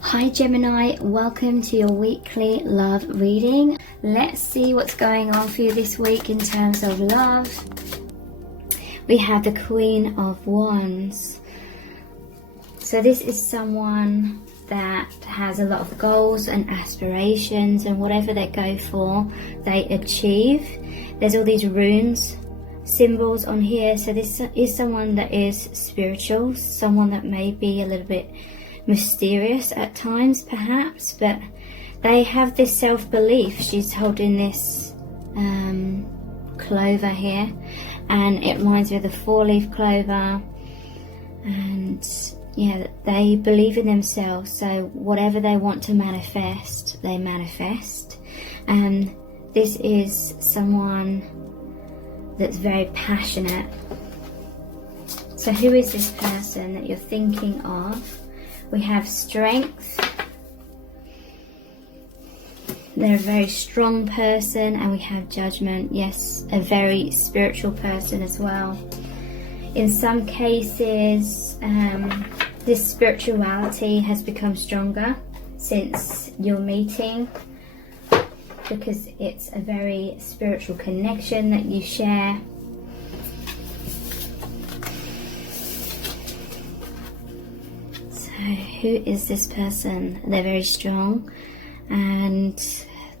Hi Gemini, welcome to your weekly love reading. Let's see what's going on for you this week in terms of love. We have the Queen of Wands. So this is someone that has a lot of goals and aspirations, and whatever they go for, they achieve. There's all these runes, symbols on here. So this is someone that is spiritual, someone that may be a little bit mysterious at times perhaps, but they have this self-belief. She's holding this clover here, and it reminds me of the 4-leaf clover, and yeah, they believe in themselves. So whatever they want to manifest, they manifest. And this is someone that's very passionate. So who is this person that you're thinking of? We have strength. They're a very strong person, and we have judgment. Yes, a very spiritual person as well. In some cases, this spirituality has become stronger since your meeting, because it's a very spiritual connection that you share. Who is this person? They're very strong, and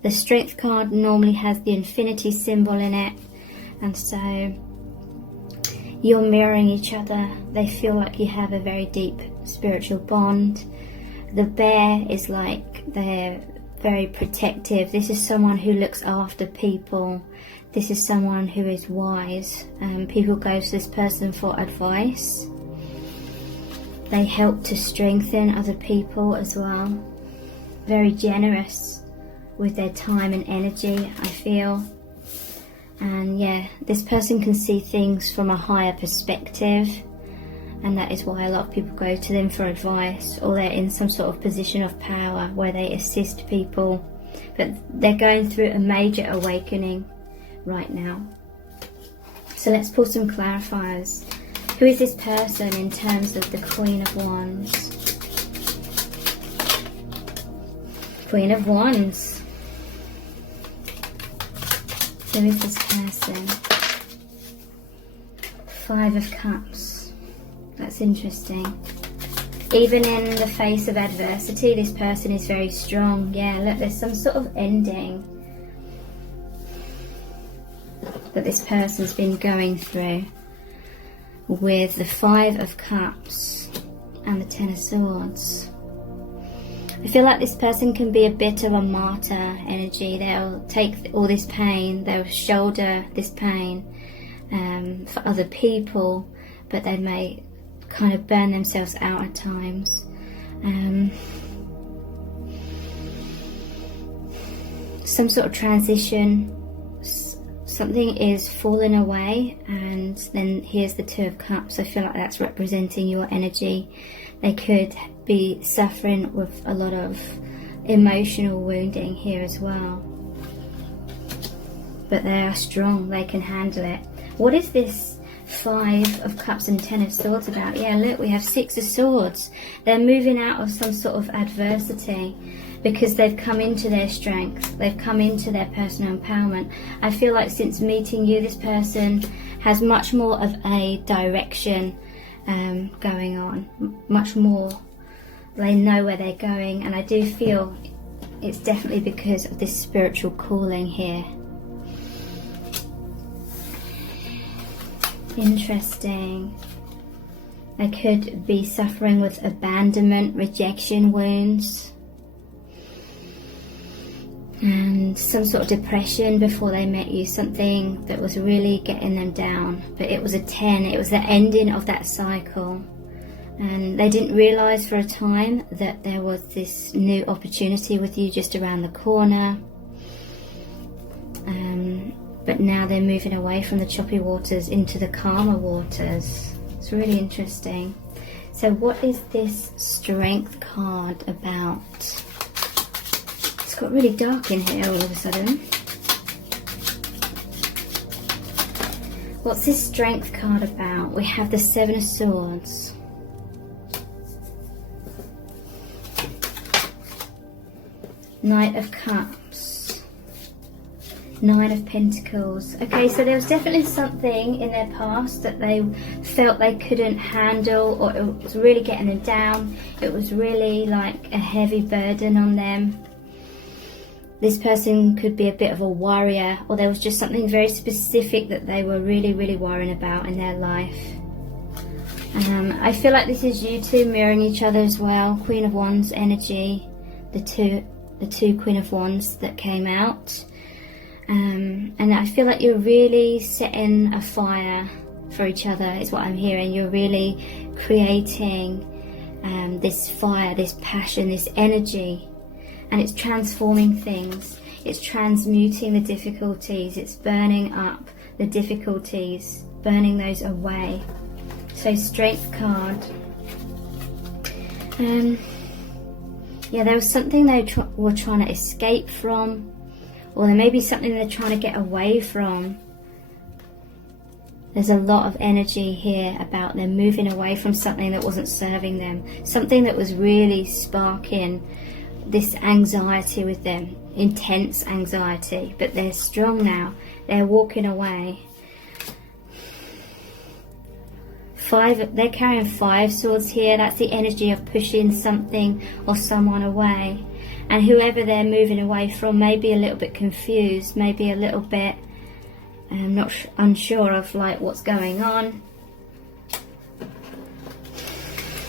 the strength card normally has the infinity symbol in it, and so you're mirroring each other. They feel like you have a very deep spiritual bond. The bear is like they're very protective. This is someone who looks after people. This is someone who is wise, and people go to this person for advice. They help to strengthen other people as well. Very generous with their time and energy, I feel. And yeah, this person can see things from a higher perspective, and that is why a lot of people go to them for advice, or they're in some sort of position of power where they assist people. But they're going through a major awakening right now. So let's pull some clarifiers. Who is this person in terms of the Queen of Wands? Queen of Wands. Who is this person? 5 of Cups. That's interesting. Even in the face of adversity, this person is very strong. Yeah, look, there's some sort of ending that this person's been going through, with the 5 of Cups and the 10 of Swords. I feel like this person can be a bit of a martyr energy. They'll take all this pain, they'll shoulder this pain for other people, but they may kind of burn themselves out at times. Some sort of transition. Something is falling away, and then here's the 2 of Cups. I feel like that's representing your energy. They could be suffering with a lot of emotional wounding here as well, but they are strong. They can handle it. What is this 5 of Cups and 10 of Swords about? Yeah, look, we have 6 of Swords. They're moving out of some sort of adversity, because they've come into their strength, they've come into their personal empowerment. I feel like since meeting you, this person has much more of a direction going on, much more. They know where they're going, and I do feel it's definitely because of this spiritual calling here. Interesting. They could be suffering with abandonment, rejection wounds, and some sort of depression before they met you, something that was really getting them down. But it was a 10, it was the ending of that cycle, and they didn't realise for a time that there was this new opportunity with you just around the corner. But now they're moving away from the choppy waters into the calmer waters. It's really interesting. So what is this Strength card about? It's got really dark in here all of a sudden. What's this Strength card about? We have the 7 of Swords. Knight of Cups, Nine of Pentacles. Okay, so there was definitely something in their past that they felt they couldn't handle, or it was really getting them down. It was really like a heavy burden on them. This person could be a bit of a worrier, or there was just something very specific that they were really, really worrying about in their life. I feel like this is you two mirroring each other as well. Queen of Wands energy, the two Queen of Wands that came out. And I feel like you're really setting a fire for each other, is what I'm hearing. You're really creating this fire, this passion, this energy. And it's transforming things. It's transmuting the difficulties. It's burning up the difficulties, burning those away. So Strength card. Yeah, there was something they were trying to escape from, or there may be something they're trying to get away from. There's a lot of energy here about them moving away from something that wasn't serving them, something that was really sparking this anxiety with them, intense anxiety, but they're strong now. They're walking away. They're carrying 5 swords here. That's the energy of pushing something or someone away. And whoever they're moving away from may be a little bit confused, maybe a little bit unsure of like what's going on.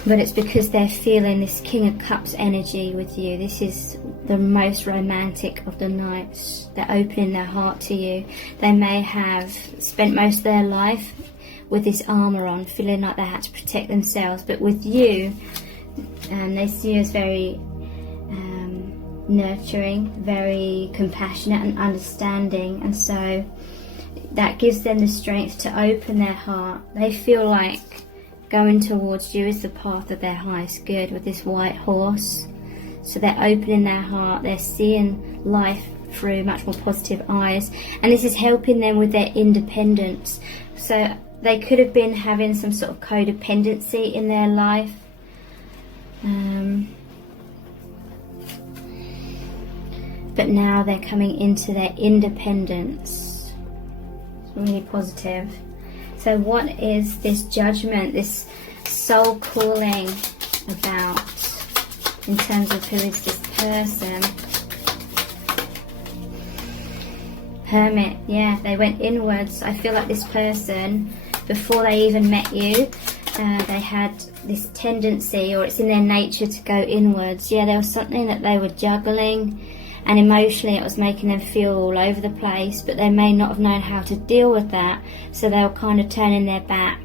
But it's because they're feeling this King of Cups energy with you. This is the most romantic of the nights. They're opening their heart to you. They may have spent most of their life with this armor on, feeling like they had to protect themselves. But with you, they see you as very nurturing, very compassionate and understanding. And so that gives them the strength to open their heart. They feel like going towards you is the path of their highest good with this white horse. So they're opening their heart, they're seeing life through much more positive eyes, and this is helping them with their independence. So they could have been having some sort of codependency in their life. But now they're coming into their independence. It's really positive. So what is this Judgment, this soul calling about in terms of who is this person? Hermit, yeah, they went inwards. I feel like this person, before they even met you, they had this tendency, or it's in their nature, to go inwards. Yeah, there was something that they were juggling, and emotionally it was making them feel all over the place, but they may not have known how to deal with that, so they were kind of turning their back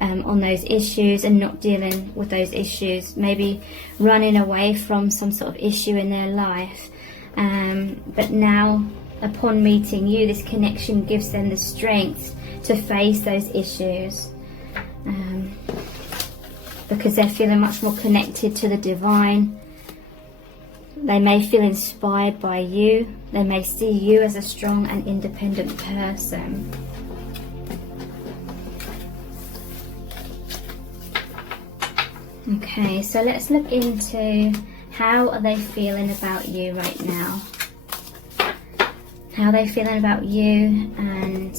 on those issues and not dealing with those issues, maybe running away from some sort of issue in their life. But now, upon meeting you, this connection gives them the strength to face those issues, because they're feeling much more connected to the divine. They may feel inspired by you. They may see you as a strong and independent person. Okay, so let's look into how are they feeling about you right now. How are they feeling about you and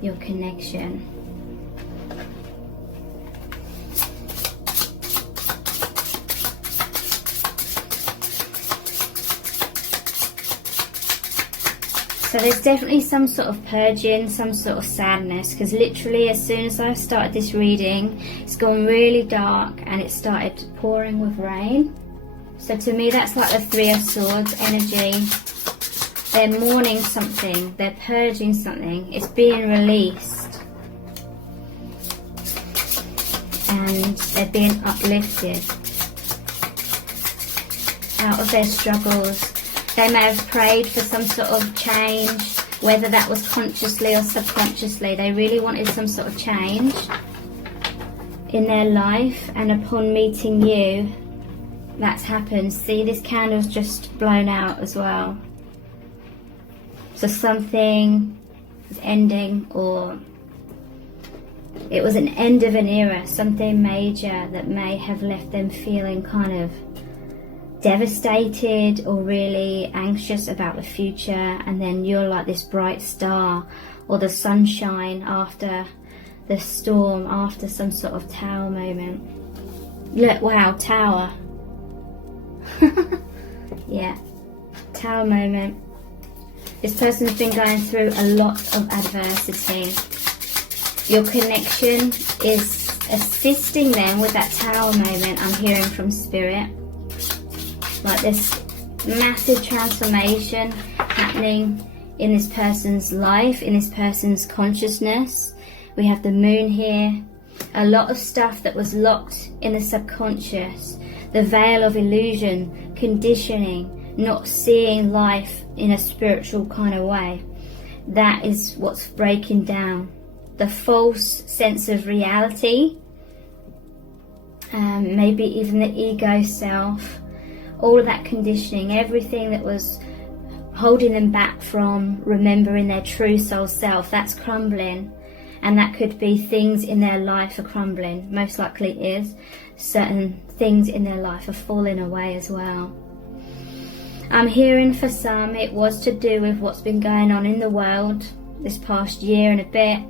your connection. So there's definitely some sort of purging, some sort of sadness, because literally as soon as I've started this reading, it's gone really dark and it started pouring with rain. So to me that's like the Three of Swords energy. They're mourning something, they're purging something, it's being released. And they're being uplifted out of their struggles. They may have prayed for some sort of change, whether that was consciously or subconsciously. They really wanted some sort of change in their life, and upon meeting you, that's happened. See, this candle's just blown out as well. So something is ending, or it was an end of an era, something major that may have left them feeling kind of devastated or really anxious about the future, and then you're like this bright star or the sunshine after the storm, after some sort of tower moment. Look, wow, tower. Yeah, tower moment. This person's been going through a lot of adversity. Your connection is assisting them with that tower moment. I'm hearing from spirit, like this massive transformation happening in this person's life, in this person's consciousness. We have the moon here. A lot of stuff that was locked in the subconscious, the veil of illusion, conditioning, not seeing life in a spiritual kind of way. That is what's breaking down. The false sense of reality, maybe even the ego self, all of that conditioning, everything that was holding them back from remembering their true soul self, that's crumbling. And that could be things in their life are crumbling. Most likely is. Certain things in their life are falling away as well. I'm hearing for some it was to do with what's been going on in the world this past year and a bit.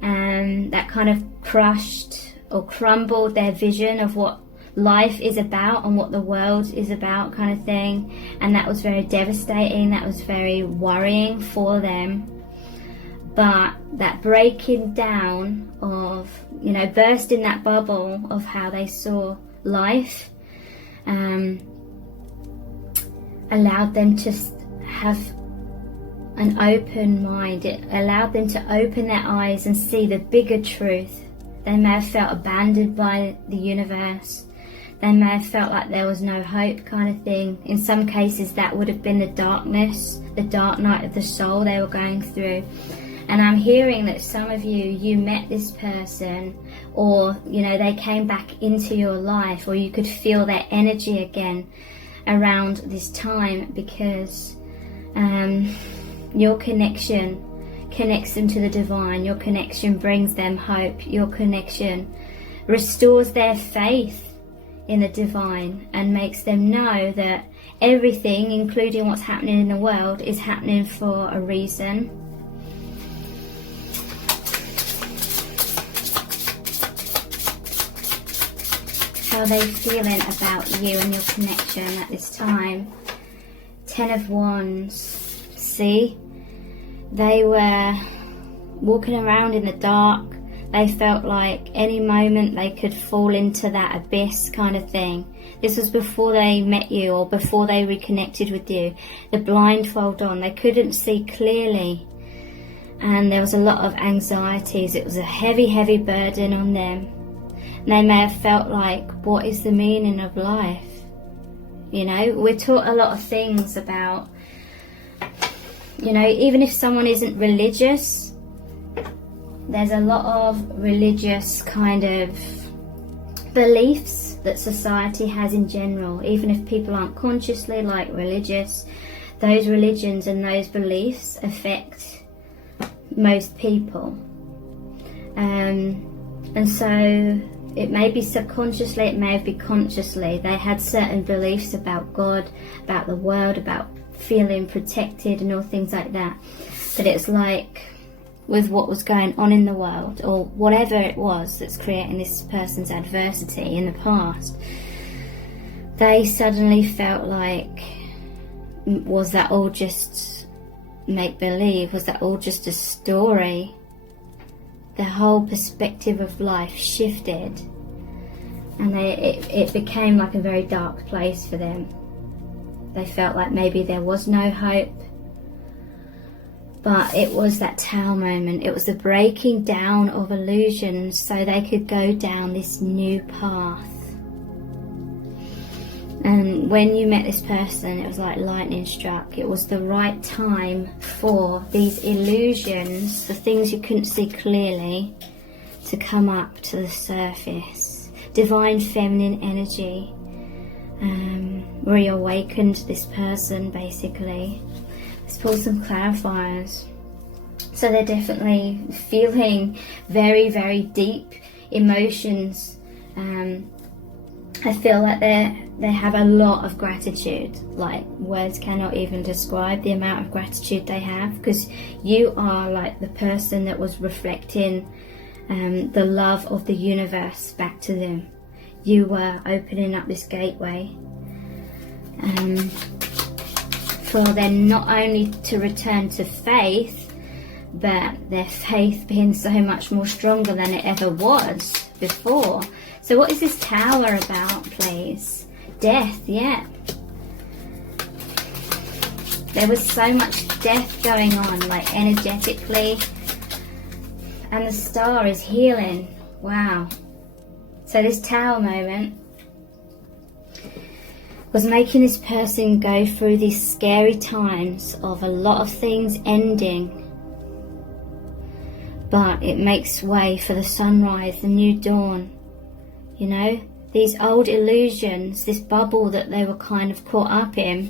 And that kind of crushed or crumbled their vision of what life is about and what the world is about, kind of thing. And that was very devastating. That was very worrying for them. But that breaking down of, you know, bursting that bubble of how they saw life, allowed them to have an open mind. It allowed them to open their eyes and see the bigger truth. They may have felt abandoned by the universe. They may have felt like there was no hope, kind of thing. In some cases that would have been the darkness, the dark night of the soul they were going through. And I'm hearing that some of you met this person, or, you know, they came back into your life, or you could feel their energy again around this time, because your connection connects them to the divine. Your connection brings them hope. Your connection restores their faith in the divine and makes them know that everything, including what's happening in the world, is happening for a reason. How are they feeling about you and your connection at this time? 10 of Wands. See? They were walking around in the dark. They felt like any moment they could fall into that abyss, kind of thing. This was before they met you, or before they reconnected with you. The blindfold on. They couldn't see clearly. And there was a lot of anxieties. It was a heavy, heavy burden on them. They may have felt like, what is the meaning of life? You know, we're taught a lot of things about, you know, even if someone isn't religious, there's a lot of religious kind of beliefs that society has in general. Even if people aren't consciously like religious, those religions and those beliefs affect most people. And so it may be subconsciously, it may be consciously. They had certain beliefs about God, about the world, about feeling protected and all things like that. But it's like with what was going on in the world, or whatever it was that's creating this person's adversity in the past, they suddenly felt like, was that all just make-believe? Was that all just a story? The whole perspective of life shifted, and it became like a very dark place for them. They felt like maybe there was no hope. But it was that tower moment. It was the breaking down of illusions so they could go down this new path. And when you met this person, it was like lightning struck. It was the right time for these illusions, the things you couldn't see clearly, to come up to the surface. Divine feminine energy reawakened this person, basically. Let's pull some clarifiers. So they're definitely feeling very, very deep emotions I feel like they have a lot of gratitude. Like, words cannot even describe the amount of gratitude they have, because you are like the person that was reflecting the love of the universe back to them. You were opening up this gateway for them not only to return to faith, but their faith being so much more stronger than it ever was before. So what is this Tower about, please? Death, yeah. There was so much death going on, like energetically. And the Star is healing. Wow. So this Tower moment was making this person go through these scary times of a lot of things ending. But it makes way for the sunrise, the new dawn. You know, these old illusions, this bubble that they were kind of caught up in,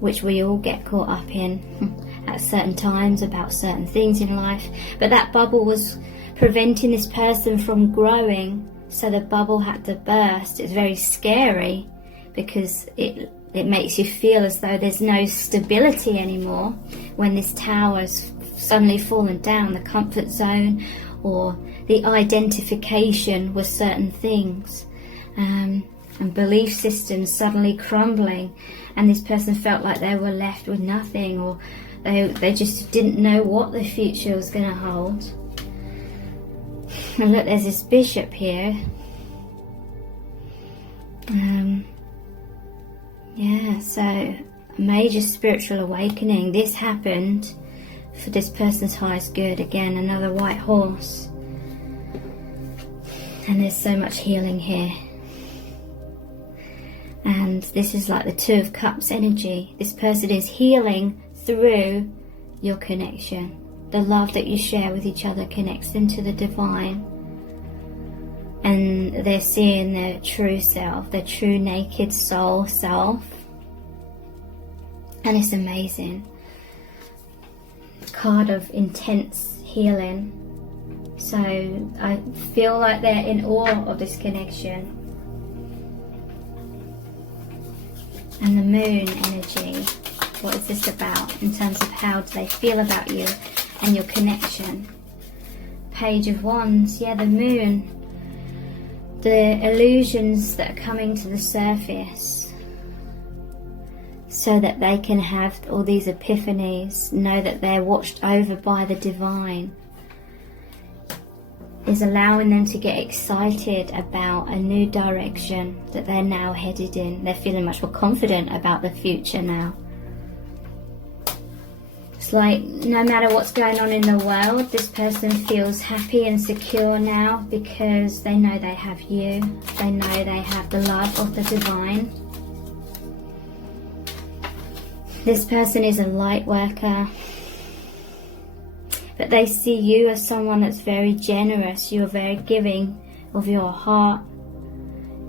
which we all get caught up in at certain times about certain things in life. But that bubble was preventing this person from growing, so the bubble had to burst. It's very scary because it makes you feel as though there's no stability anymore when this tower's suddenly fallen down, the comfort zone or the identification with certain things, and belief systems suddenly crumbling, and this person felt like they were left with nothing, or they just didn't know what the future was going to hold. And look, there's this bishop here. Yeah, so a major spiritual awakening. This happened for this person's highest good. Again, another white horse. And there's so much healing here. And this is like the Two of Cups energy. This person is healing through your connection. The love that you share with each other connects them to the divine. And they're seeing their true self, their true naked soul self. And it's amazing. Card of intense healing. So I feel like they're in awe of this connection. And the Moon energy. What is this about in terms of how do they feel about you and your connection? Page of Wands. Yeah, the Moon. The illusions that are coming to the surface, so that they can have all these epiphanies, know that they're watched over by the divine, is allowing them to get excited about a new direction that they're now headed in. They're feeling much more confident about the future now. It's like no matter what's going on in the world, this person feels happy and secure now because they know they have you. They know they have the love of the divine. This person is a light worker, but they see you as someone that's very generous. You're very giving of your heart.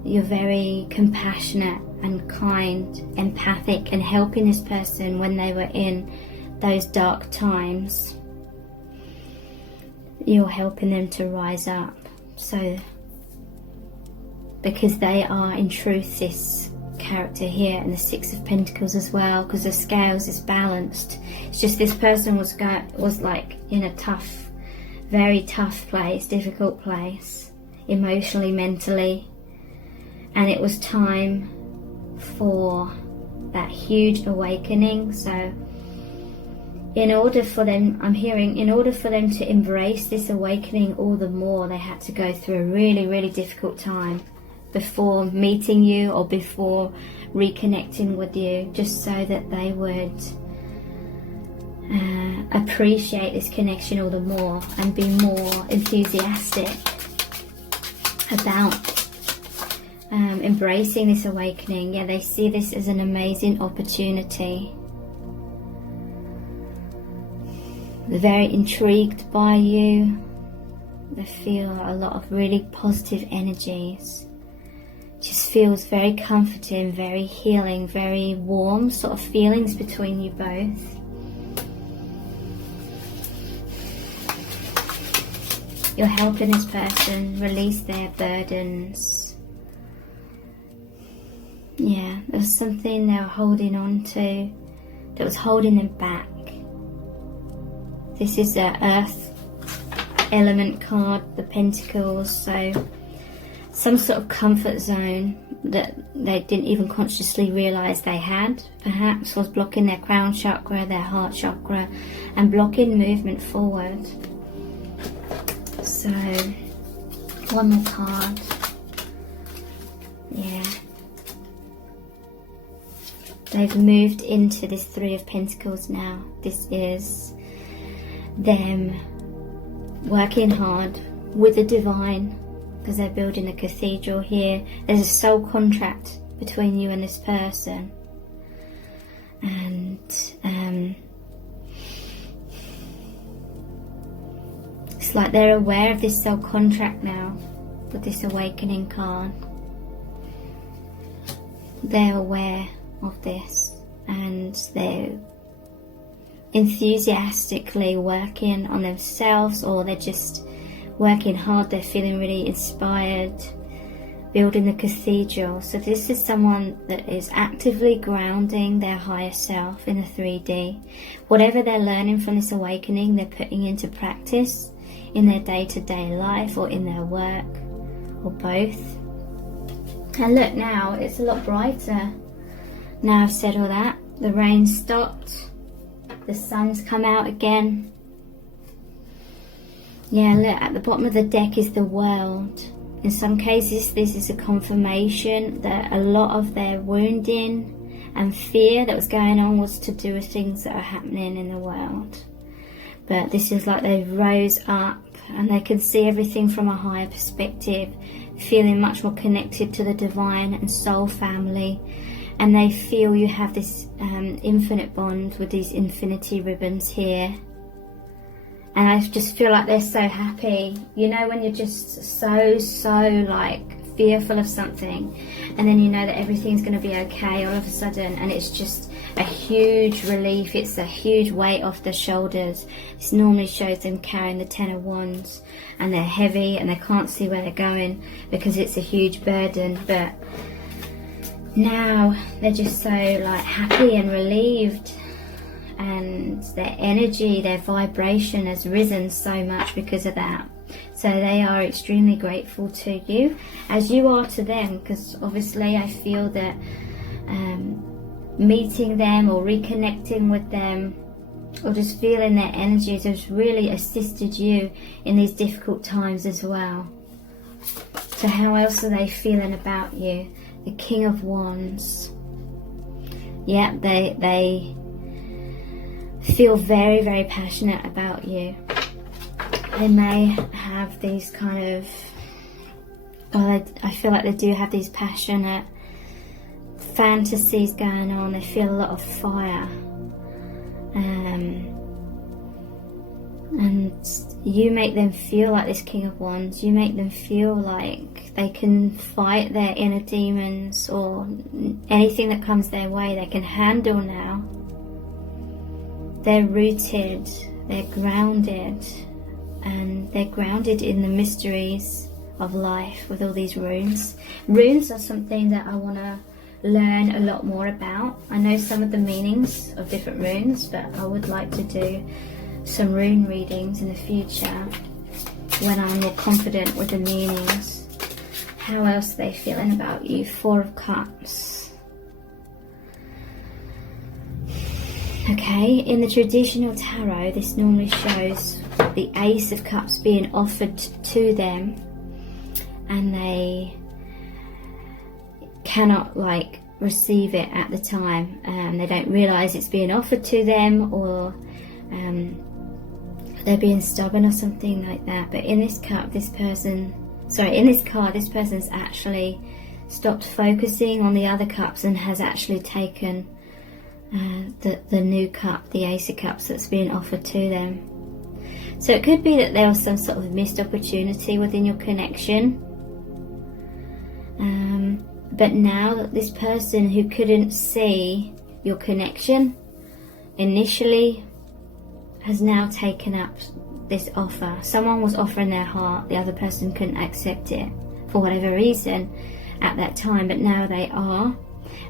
You're very compassionate and kind, empathic, and helping this person when they were in those dark times. You're helping them to rise up. So, because they are in truth this character here, and the Six of Pentacles as well, because the scales is balanced. It's just this person was like in a tough, very tough place, difficult place, emotionally, mentally, and it was time for that huge awakening. So in order for them, I'm hearing, in order for them to embrace this awakening all the more, they had to go through a really, really difficult time before meeting you or before reconnecting with you, just so that they would appreciate this connection all the more and be more enthusiastic about embracing this awakening. Yeah, they see this as an amazing opportunity. They're very intrigued by you. They feel a lot of really positive energies. Just feels very comforting, very healing, very warm sort of feelings between you both. You're helping this person release their burdens. Yeah, there was something they were holding on to that was holding them back. This is the Earth element card, the Pentacles, so some sort of comfort zone that they didn't even consciously realise they had, perhaps was blocking their crown chakra, their heart chakra, and blocking movement forward. So, one more card. Yeah. They've moved into this Three of Pentacles now. This is them working hard with the divine, because they're building a cathedral here. There's a soul contract between you and this person. And it's like they're aware of this soul contract now with this awakening card. They're aware of this, and they're enthusiastically working on themselves, or they're just working hard. They're feeling really inspired, building the cathedral. So this is someone that is actively grounding their higher self in the 3D. Whatever they're learning from this awakening, they're putting into practice in their day-to-day life or in their work, or both. And look, now it's a lot brighter. Now I've said all that, the rain stopped, the sun's come out again. Yeah, look, at the bottom of the deck is the World. In some cases, this is a confirmation that a lot of their wounding and fear that was going on was to do with things that are happening in the world. But this is like they rose up and they can see everything from a higher perspective, feeling much more connected to the divine and soul family. And they feel you have this infinite bond with these infinity ribbons here. And I just feel like they're so happy. You know, when you're just so like fearful of something, and then you know that everything's going to be okay all of a sudden, and it's just a huge relief. It's a huge weight off their shoulders. This normally shows them carrying the Ten of Wands, and they're heavy and they can't see where they're going because it's a huge burden. But now they're just so like happy and relieved, and their energy, their vibration has risen so much because of that. So they are extremely grateful to you, as you are to them, because obviously I feel that meeting them or reconnecting with them or just feeling their energies has really assisted you in these difficult times as well. So how else are they feeling about you? The King of Wands. Yeah, they feel very, very passionate about you. They may have these kind of, I feel like they do have these passionate fantasies going on. They feel a lot of fire. And you make them feel like this King of Wands. You make them feel like they can fight their inner demons or anything that comes their way. They can handle now. They're rooted, they're grounded, and they're grounded in the mysteries of life with all these runes. Runes are something that I want to learn a lot more about. I know some of the meanings of different runes, but I would like to do some rune readings in the future when I'm more confident with the meanings. How else are they feeling about you? Four of Cups. Okay, in the traditional tarot, this normally shows the Ace of Cups being offered to them, and they cannot like receive it at the time. They don't realise it's being offered to them, or they're being stubborn or something like that. But in this cup, this card, this person's actually stopped focusing on the other cups and has actually taken the new cup, the Ace of Cups, that's being offered to them. So it could be that there was some sort of missed opportunity within your connection. But now that this person who couldn't see your connection initially has now taken up this offer. Someone was offering their heart, the other person couldn't accept it for whatever reason at that time, but now they are.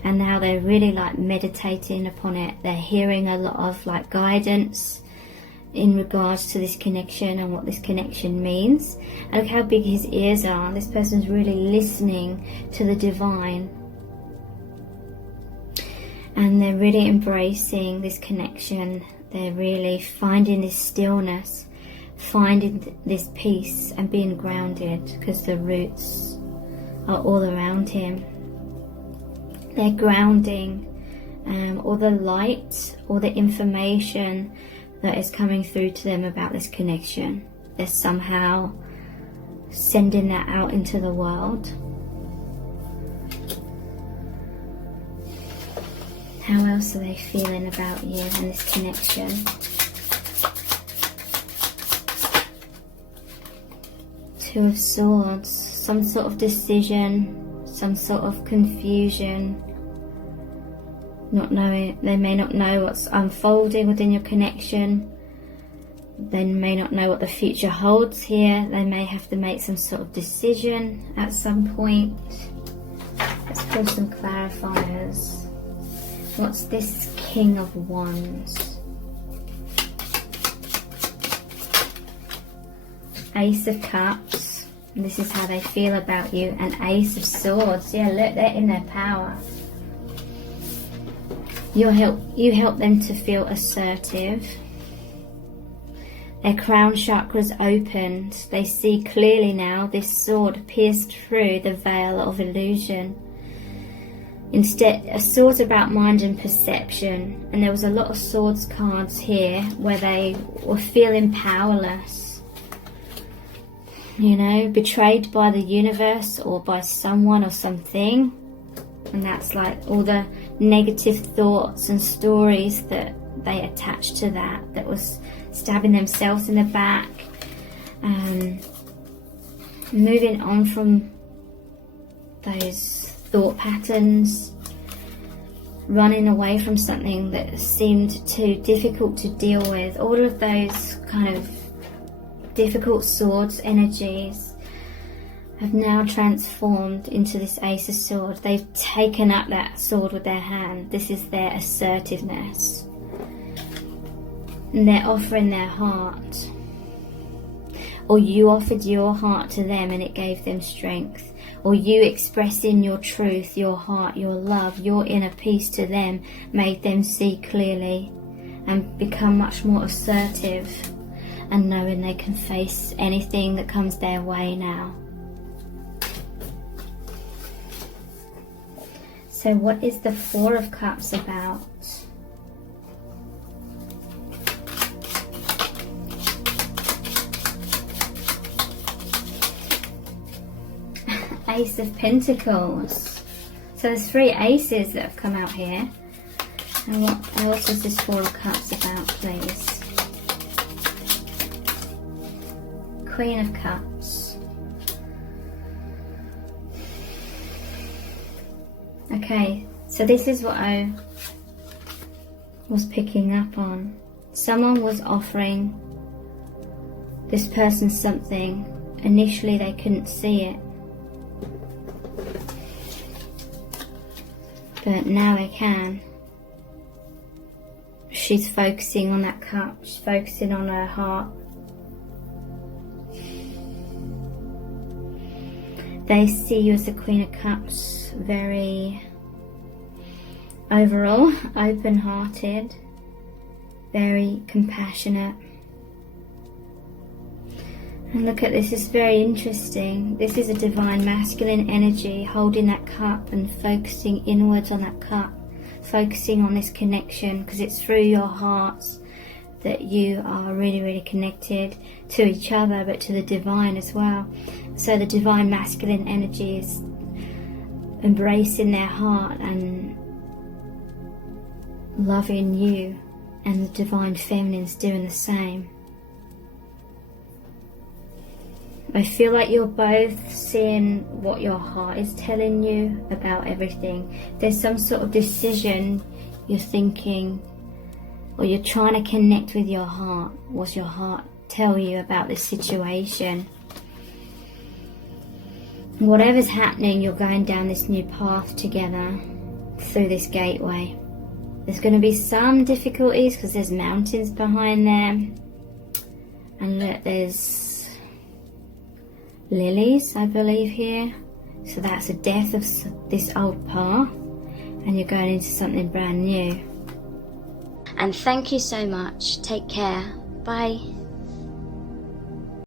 and now they're really like meditating upon it. They're hearing a lot of like guidance in regards to this connection and what this connection means. And look how big his ears are. This person's really listening to the divine, and they're really embracing this connection. They're really finding this stillness, finding this peace and being grounded, because the roots are all around him. They're grounding all the light, all the information that is coming through to them about this connection. They're somehow sending that out into the world. How else are they feeling about you and this connection? Two of Swords, some sort of decision, some sort of confusion, not knowing. They may not know what's unfolding within your connection. They may not know what the future holds here. They may have to make some sort of decision at some point. Let's pull some clarifiers. What's this King of Wands? Ace of Cups. And this is how they feel about you. And Ace of Swords. Yeah, look, they're in their power. You help them to feel assertive. Their crown chakra's opened. They see clearly now. This sword pierced through the veil of illusion. Instead, a sword about mind and perception. And there was a lot of swords cards here where they were feeling powerless. You know, betrayed by the universe or by someone or something. And that's like all the negative thoughts and stories that they attached to that was stabbing themselves in the back. Moving on from those thought patterns, running away from something that seemed too difficult to deal with. All of those kind of difficult swords energies have now transformed into this Ace of Swords. They've taken up that sword with their hand. This is their assertiveness. And they're offering their heart. Or you offered your heart to them and it gave them strength. Or you expressing your truth, your heart, your love, your inner peace to them made them see clearly and become much more assertive and knowing they can face anything that comes their way now. So what is the Four of Cups about? Ace of Pentacles. So there's three aces that have come out here. And what else is this Four of Cups about, please? Queen of Cups. Okay, so this is what I was picking up on. Someone was offering this person something. Initially they couldn't see it, but now they can. She's focusing on that cup. She's focusing on her heart. They see you as the Queen of Cups, very overall open-hearted, very compassionate. And look at this, it's very interesting. This is a divine masculine energy holding that cup and focusing inwards on that cup, focusing on this connection, because it's through your hearts that you are really, really connected to each other, but to the divine as well. So the divine masculine energy is embracing their heart and loving you, and the divine feminine's doing the same. I feel like you're both seeing what your heart is telling you about everything. There's some sort of decision you're thinking, or you're trying to connect with your heart. What's your heart tell you about this situation? Whatever's happening, you're going down this new path together. through this gateway. There's going to be some difficulties because there's mountains behind there. And look, there's lilies, I believe, here. So that's a death of this old path, and you're going into something brand new. And thank you so much. Take care. Bye.